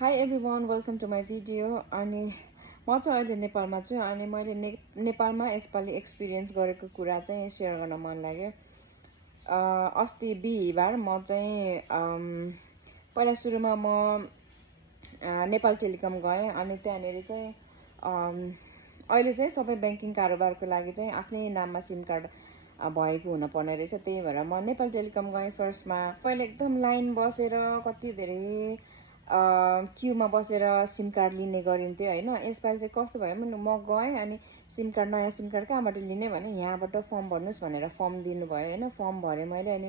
High everyone, welcome to my video. अनि म चाहिँ अहिले नेपालमा छु अनि मैले नेपालमा यसपालि एक्सपिरियन्स गरेको कुरा चाहिँ सेयर गर्न मन लाग्यो। अस्ति बिहिबार म चाहिँ पहिला सुरुमा म नेपाल टेलिकम गएँ अनि त्यहाँनिर चाहिँ अहिले चाहिँ सबै ब्याङ्किङ कारोबारको लागि चाहिँ आफ्नै नाममा सिम कार्ड भएको हुनुपर्ने रहेछ। त्यही भएर म नेपाल टेलिकम गएँ। फर्स्टमा पहिला एकदम लाइन बसेर कति धेरै क्युमा बसेर सिम कार्ड लिने गरिन्थ्यो होइन। यसपालि चाहिँ कस्तो भयो भने म गएँ अनि नयाँ सिम कार्ड कहाँबाट लिने भने यहाँबाट फर्म भर्नुहोस् भनेर फर्म दिनुभयो होइन। फर्म भरेँ मैले अनि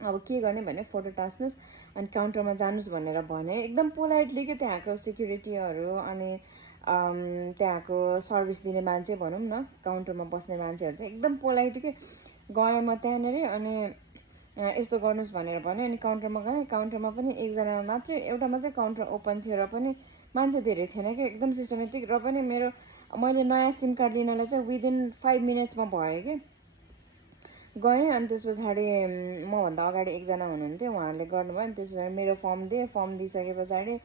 अब के गर्ने भने फोटो टाँच्नुहोस् अनि काउन्टरमा जानुहोस् भनेर भने। एकदम पोलाइटली के त्यहाँको सेक्युरिटीहरू अनि त्यहाँको सर्भिस दिने मान्छे भनौँ न, काउन्टरमा बस्ने मान्छेहरू चाहिँ एकदम पोलाइट के। गएँ म त्यहाँनिर अनि यस्तो गर्नुहोस् भनेर भन्यो अनि काउन्टरमा गएँ। काउन्टरमा पनि एकजना मात्रै, एउटा मात्रै काउन्टर ओपन थियो र पनि मान्छे धेरै थिएन क्या, एकदम सिस्टमेटिक। र पनि मैले नयाँ सिम कार्ड लिनलाई चाहिँ विदिन 5 मिनट्समा भयो कि। गएँ अनि त्यस पछाडि मभन्दा अगाडि एकजना हुनुहुन्थ्यो, उहाँहरूले गर्नुभयो। अनि त्यस पछाडि मेरो फर्म दिएँ। फर्म दिइसके पछाडि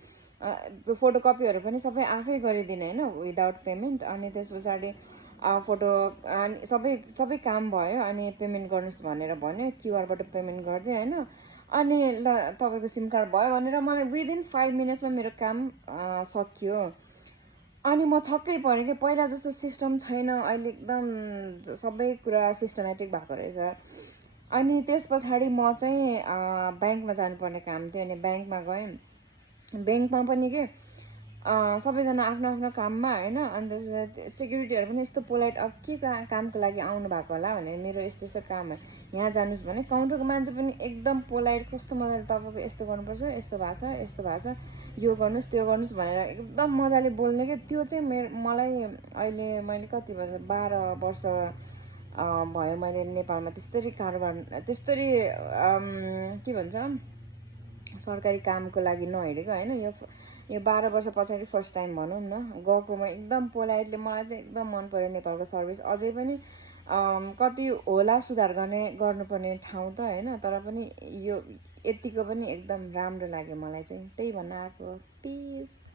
फोटोकपीहरू पनि सबै आफै गरिदिने होइन, विदाउट पेमेन्ट। अनि त्यस पछाडि फोटो सबै काम भयो अनि पेमेन्ट गर्नुहोस् भनेर भन्यो। क्युआरबाट पेमेन्ट गरिदिएँ होइन। अनि ल तपाईँको सिम कार्ड भयो भनेर मलाई विदिन 5 मिनट्समा मेरो काम सकियो। अनि म छक्कै परेँ कि पहिला जस्तो सिस्टम छैन अहिले, एकदम सबै कुरा सिस्टमेटिक भएको रहेछ। अनि त्यस पछाडि म चाहिँ ब्याङ्कमा जानुपर्ने काम थियो अनि ब्याङ्कमा गएँ। ब्याङ्कमा पनि के सबैजना आफ्नो आफ्नो काममा होइन। अनि त्यस सेक्युरिटीहरू पनि यस्तो पोलाइट, अब के कामको लागि आउनु भएको होला भने मेरो यस्तो यस्तो काम हो यहाँ जानुहोस् भने। काउन्टरको मान्छे पनि एकदम पोलाइट, कस्तो मजाले तपाईँको यस्तो गर्नुपर्छ, यस्तो भएको छ, यस्तो भएको छ, यो गर्नुहोस् त्यो गर्नुहोस् भनेर एकदम मजाले बोल्ने क्या। त्यो चाहिँ मलाई अहिले मैले कति वर्ष 12 वर्ष भयो मैले नेपालमा त्यस्तरी कारोबार, त्यस्तरी के भन्छ सरकारी कामको लागि नहिँडेको होइन। यो 12 वर्ष पछाडि फर्स्ट टाइम भनौँ न गएकोमा एकदम पोलाइटली। मलाई चाहिँ एकदम मन पर्यो नेपालको सर्भिस। अझै पनि कति होला सुधार गर्नुपर्ने ठाउँ त होइन, तर पनि यो यतिको पनि एकदम राम्रो लाग्यो मलाई चाहिँ। त्यही भन्न आएको। पिस।